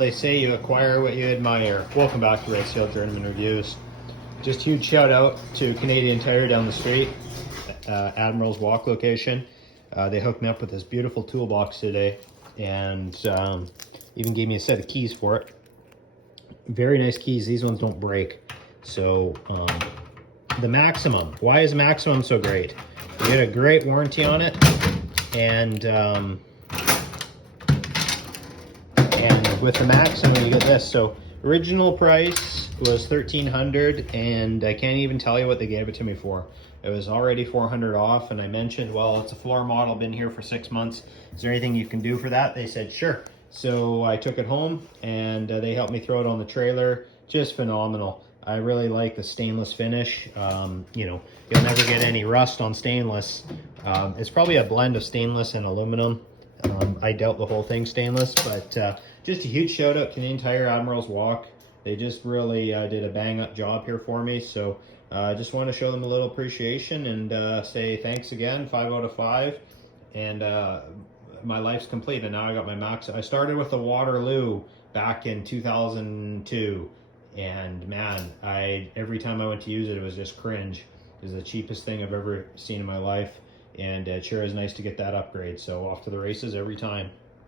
they say you acquire what you admire. Welcome back to Race Field Journeyman Reviews. Just huge shout out to Canadian Tire down the street, Admiral's Walk location. They hooked me up with this beautiful toolbox today, and even gave me a set of keys for it. Very nice keys. These ones don't break. So the Maximum. Why is Maximum so great? You get a great warranty on it, and with the Maximum you get this. So original price was $1,300, and I can't even tell you what they gave it to me for. It was already $400 off, and I mentioned, well, it's a floor model, been here for 6 months. Is there anything you can do for that? They said, sure. So I took it home, and they helped me throw it on the trailer. Just phenomenal. I really like the stainless finish. You know, you'll never get any rust on stainless. It's probably a blend of stainless and aluminum. I doubt the whole thing stainless, but just a huge shout out Canadian Tire, Admiral's Walk. They just really did a bang up job here for me. So I just want to show them a little appreciation and say thanks again. 5 out of 5. And my life's complete, and now I got my Max. I started with the Waterloo back in 2002, and man, every time I went to use it, it was just cringe. It was the cheapest thing I've ever seen in my life, and it sure is nice to get that upgrade. So off to the races every time.